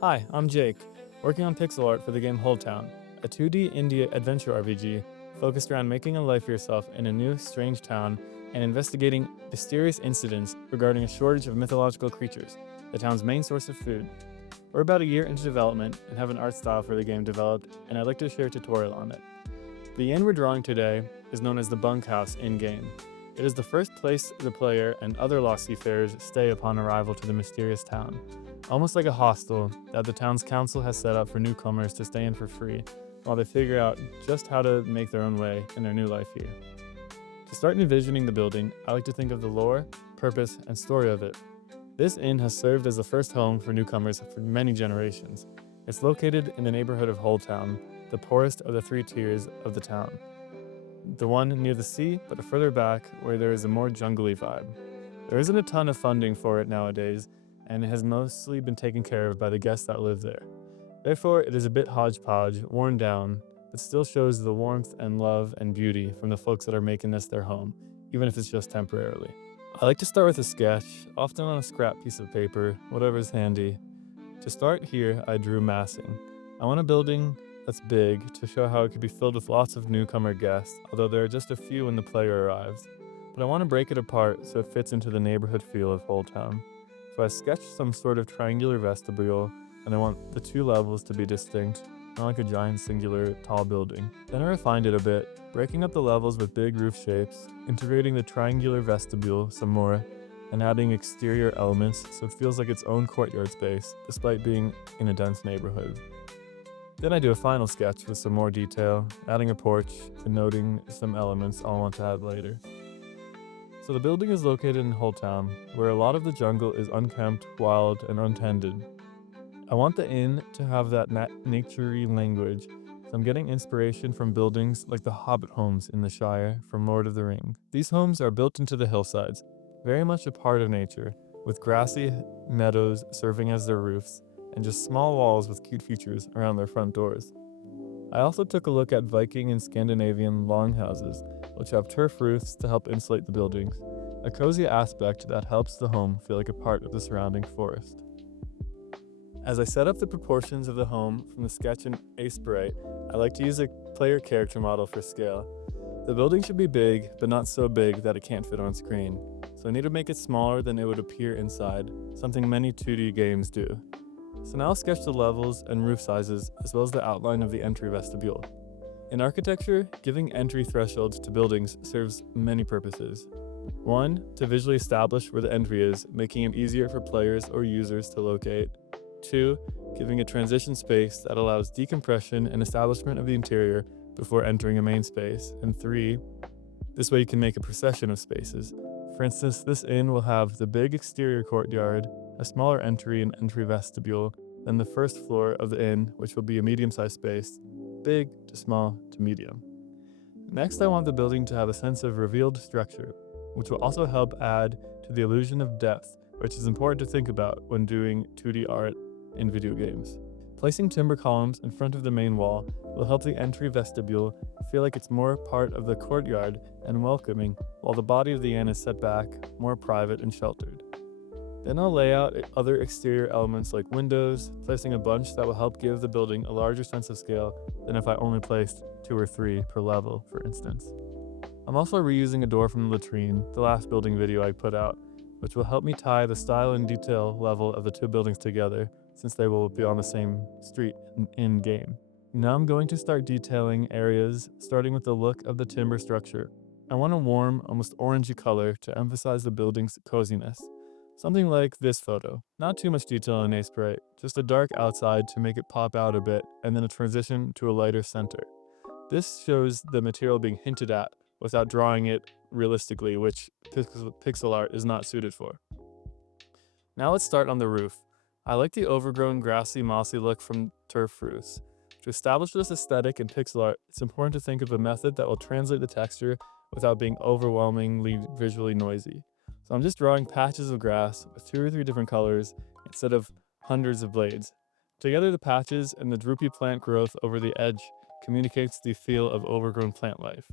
Hi, I'm Jake, working on pixel art for the game Hulltown, a 2D indie adventure RPG focused around making a life for yourself in a new, strange town and investigating mysterious incidents regarding a shortage of mythological creatures, the town's main source of food. We're about a year into development and have an art style for the game developed, and I'd like to share a tutorial on it. The inn we're drawing today is known as the bunkhouse in-game. It is the first place the player and other lost seafarers stay upon arrival to the mysterious town, almost like a hostel that the town's council has set up for newcomers to stay in for free while they figure out just how to make their own way in their new life here. To start envisioning the building, I like to think of the lore, purpose, and story of it. This inn has served as the first home for newcomers for many generations. It's located in the neighborhood of Hulltown, the poorest of the three tiers of the town. The one near the sea, but further back where there is a more jungly vibe. There isn't a ton of funding for it nowadays, and it has mostly been taken care of by the guests that live there. Therefore, it is a bit hodgepodge, worn down, but still shows the warmth and love and beauty from the folks that are making this their home, even if it's just temporarily. I like to start with a sketch, often on a scrap piece of paper, whatever's handy. To start here, I drew massing. I want a building that's big to show how it could be filled with lots of newcomer guests, although there are just a few when the player arrives. But I want to break it apart so it fits into the neighborhood feel of Hulltown. So I sketched some sort of triangular vestibule, and I want the two levels to be distinct, not like a giant singular tall building. Then I refined it a bit, breaking up the levels with big roof shapes, integrating the triangular vestibule some more, and adding exterior elements so it feels like its own courtyard space, despite being in a dense neighborhood. Then I do a final sketch with some more detail, adding a porch and noting some elements I'll want to add later. So the building is located in Hulltown, where a lot of the jungle is unkempt, wild, and untended. I want the inn to have that naturey language, so I'm getting inspiration from buildings like the Hobbit homes in the Shire from Lord of the Rings. These homes are built into the hillsides, very much a part of nature, with grassy meadows serving as their roofs, and just small walls with cute features around their front doors. I also took a look at Viking and Scandinavian longhouses, which have turf roofs to help insulate the buildings, a cozy aspect that helps the home feel like a part of the surrounding forest. As I set up the proportions of the home from the sketch in Sprite, I like to use a player character model for scale. The building should be big, but not so big that it can't fit on screen, so I need to make it smaller than it would appear inside, something many 2D games do. So now I'll sketch the levels and roof sizes, as well as the outline of the entry vestibule. In architecture, giving entry thresholds to buildings serves many purposes. One, to visually establish where the entry is, making it easier for players or users to locate. Two, giving a transition space that allows decompression and establishment of the interior before entering a main space. And three, this way you can make a procession of spaces. For instance, this inn will have the big exterior courtyard, a smaller entry and entry vestibule, then the first floor of the inn, which will be a medium-sized space, big to small to medium. Next, I want the building to have a sense of revealed structure, which will also help add to the illusion of depth, which is important to think about when doing 2D art in video games. Placing timber columns in front of the main wall will help the entry vestibule feel like it's more part of the courtyard and welcoming, while the body of the inn is set back, more private and sheltered. Then I'll lay out other exterior elements like windows, placing a bunch that will help give the building a larger sense of scale than if I only placed 2 or 3 per level, for instance. I'm also reusing a door from the latrine, the last building video I put out, which will help me tie the style and detail level of the two buildings together, since they will be on the same street in-game. Now I'm going to start detailing areas, starting with the look of the timber structure. I want a warm, almost orangey color to emphasize the building's coziness. Something like this photo. Not too much detail in Sprite, just a dark outside to make it pop out a bit, and then a transition to a lighter center. This shows the material being hinted at without drawing it realistically, which pixel art is not suited for. Now let's start on the roof. I like the overgrown grassy mossy look from turf roofs. To establish this aesthetic in pixel art, it's important to think of a method that will translate the texture without being overwhelmingly visually noisy. So I'm just drawing patches of grass with 2 or 3 different colors instead of hundreds of blades. Together, the patches and the droopy plant growth over the edge communicates the feel of overgrown plant life.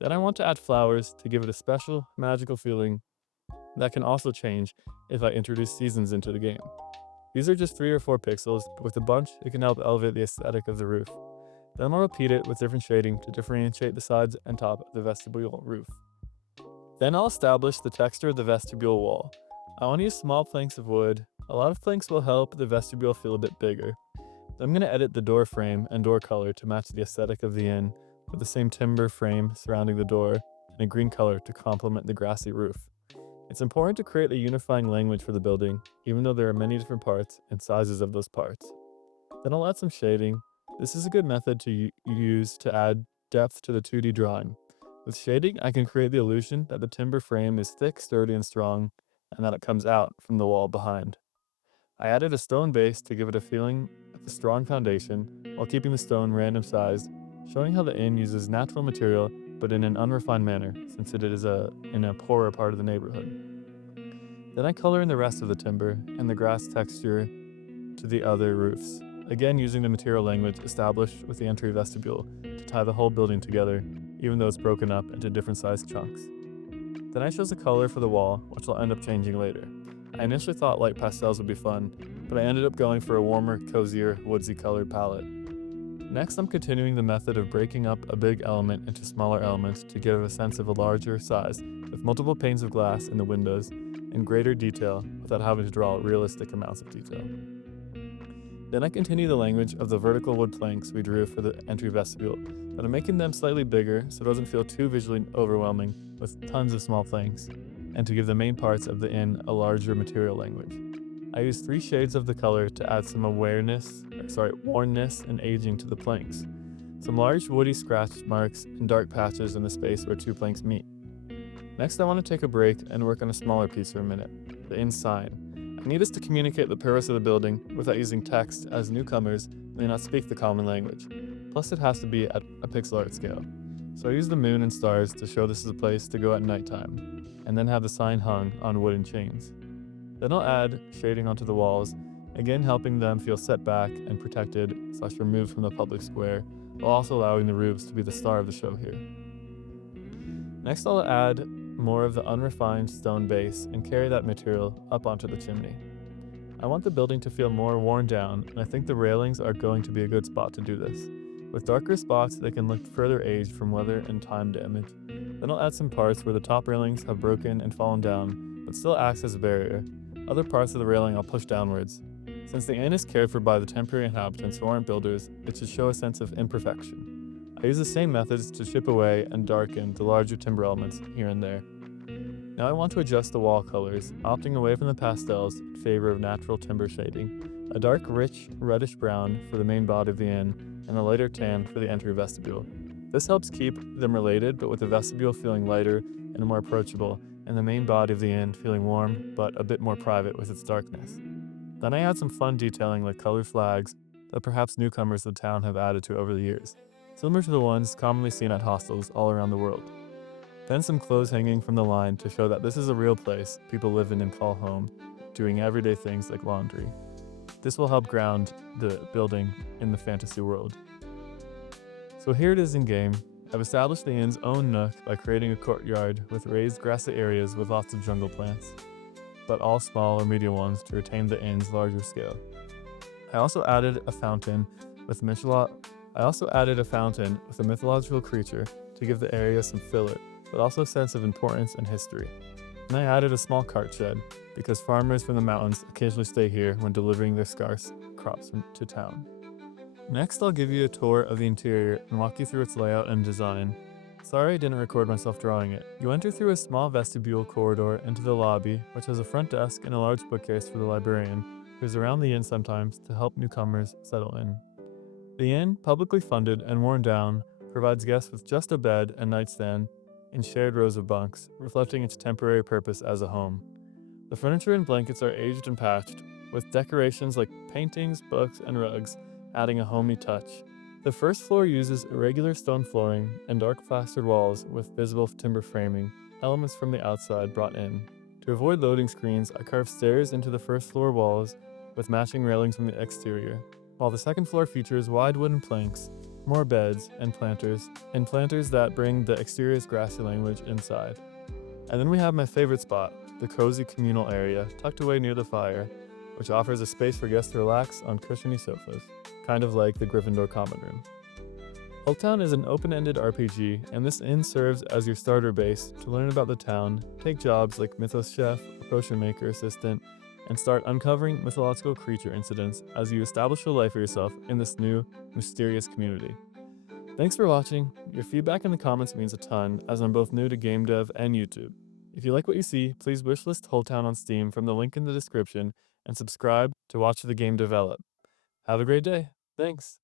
Then I want to add flowers to give it a special, magical feeling that can also change if I introduce seasons into the game. These are just 3 or 4 pixels, but with a bunch, it can help elevate the aesthetic of the roof. Then I'll repeat it with different shading to differentiate the sides and top of the vestibule roof. Then I'll establish the texture of the vestibule wall. I want to use small planks of wood. A lot of planks will help the vestibule feel a bit bigger. Then I'm going to edit the door frame and door color to match the aesthetic of the inn, with the same timber frame surrounding the door and a green color to complement the grassy roof. It's important to create a unifying language for the building, even though there are many different parts and sizes of those parts. Then I'll add some shading. This is a good method to use to add depth to the 2D drawing. With shading, I can create the illusion that the timber frame is thick, sturdy, and strong, and that it comes out from the wall behind. I added a stone base to give it a feeling of a strong foundation, while keeping the stone random sized, showing how the inn uses natural material but in an unrefined manner, since it is in a poorer part of the neighborhood. Then I color in the rest of the timber and the grass texture to the other roofs, again using the material language established with the entry vestibule to tie the whole building together, even though it's broken up into different sized chunks. Then I chose a color for the wall, which I'll end up changing later. I initially thought light pastels would be fun, but I ended up going for a warmer, cozier, woodsy colored palette. Next, I'm continuing the method of breaking up a big element into smaller elements to give a sense of a larger size, with multiple panes of glass in the windows and greater detail without having to draw realistic amounts of detail. Then I continue the language of the vertical wood planks we drew for the entry vestibule, but I'm making them slightly bigger so it doesn't feel too visually overwhelming with tons of small planks, and to give the main parts of the inn a larger material language. I used 3 shades of the color to add some wornness and aging to the planks. Some large woody scratch marks and dark patches in the space where 2 planks meet. Next, I want to take a break and work on a smaller piece for a minute, the inn sign. I need this to communicate the purpose of the building without using text, as newcomers may not speak the common language. Plus, it has to be at a pixel art scale. So I use the moon and stars to show this is a place to go at nighttime, and then have the sign hung on wooden chains. Then I'll add shading onto the walls, again helping them feel set back and protected / removed from the public square, while also allowing the roofs to be the star of the show here. Next, I'll add more of the unrefined stone base and carry that material up onto the chimney. I want the building to feel more worn down, and I think the railings are going to be a good spot to do this. With darker spots, they can look further aged from weather and time damage. Then I'll add some parts where the top railings have broken and fallen down, but still acts as a barrier. Other parts of the railing I'll push downwards. Since the inn is cared for by the temporary inhabitants who aren't builders, it should show a sense of imperfection. I use the same methods to chip away and darken the larger timber elements here and there. Now I want to adjust the wall colors, opting away from the pastels in favor of natural timber shading, a dark, rich, reddish brown for the main body of the inn, and a lighter tan for the entry vestibule. This helps keep them related, but with the vestibule feeling lighter and more approachable, and the main body of the inn feeling warm but a bit more private with its darkness. Then I add some fun detailing like colored flags that perhaps newcomers to the town have added to over the years, similar to the ones commonly seen at hostels all around the world. Then some clothes hanging from the line to show that this is a real place people live in and call home, doing everyday things like laundry. This will help ground the building in the fantasy world. So here it is in game. I've established the inn's own nook by creating a courtyard with raised grassy areas with lots of jungle plants, but all small or medium ones to retain the inn's larger scale. I also added a fountain with a mythological creature to give the area some filler, but also a sense of importance and history. And I added a small cart shed because farmers from the mountains occasionally stay here when delivering their scarce crops to town. Next, I'll give you a tour of the interior and walk you through its layout and design. Sorry I didn't record myself drawing it. You enter through a small vestibule corridor into the lobby, which has a front desk and a large bookcase for the librarian, who's around the inn sometimes to help newcomers settle in. The inn, publicly funded and worn down, provides guests with just a bed and nightstand in shared rows of bunks, reflecting its temporary purpose as a home. The furniture and blankets are aged and patched, with decorations like paintings, books, and rugs adding a homey touch. The first floor uses irregular stone flooring and dark plastered walls with visible timber framing, elements from the outside brought in. To avoid loading screens, I carved stairs into the first floor walls with matching railings from the exterior, while the second floor features wide wooden planks, more beds, and planters that bring the exterior's grassy language inside. And then we have my favorite spot, the cozy communal area tucked away near the fire. which offers a space for guests to relax on cushiony sofas, kind of like the Gryffindor common room. Hulltown is an open-ended RPG, and this inn serves as your starter base to learn about the town, take jobs like Mythos Chef or Potion Maker Assistant, and start uncovering mythological creature incidents as you establish a life for yourself in this new, mysterious community. Thanks for watching. Your feedback in the comments means a ton, as I'm both new to game dev and YouTube. If you like what you see, please wishlist Hulltown on Steam from the link in the description and subscribe to watch the game develop. Have a great day. Thanks.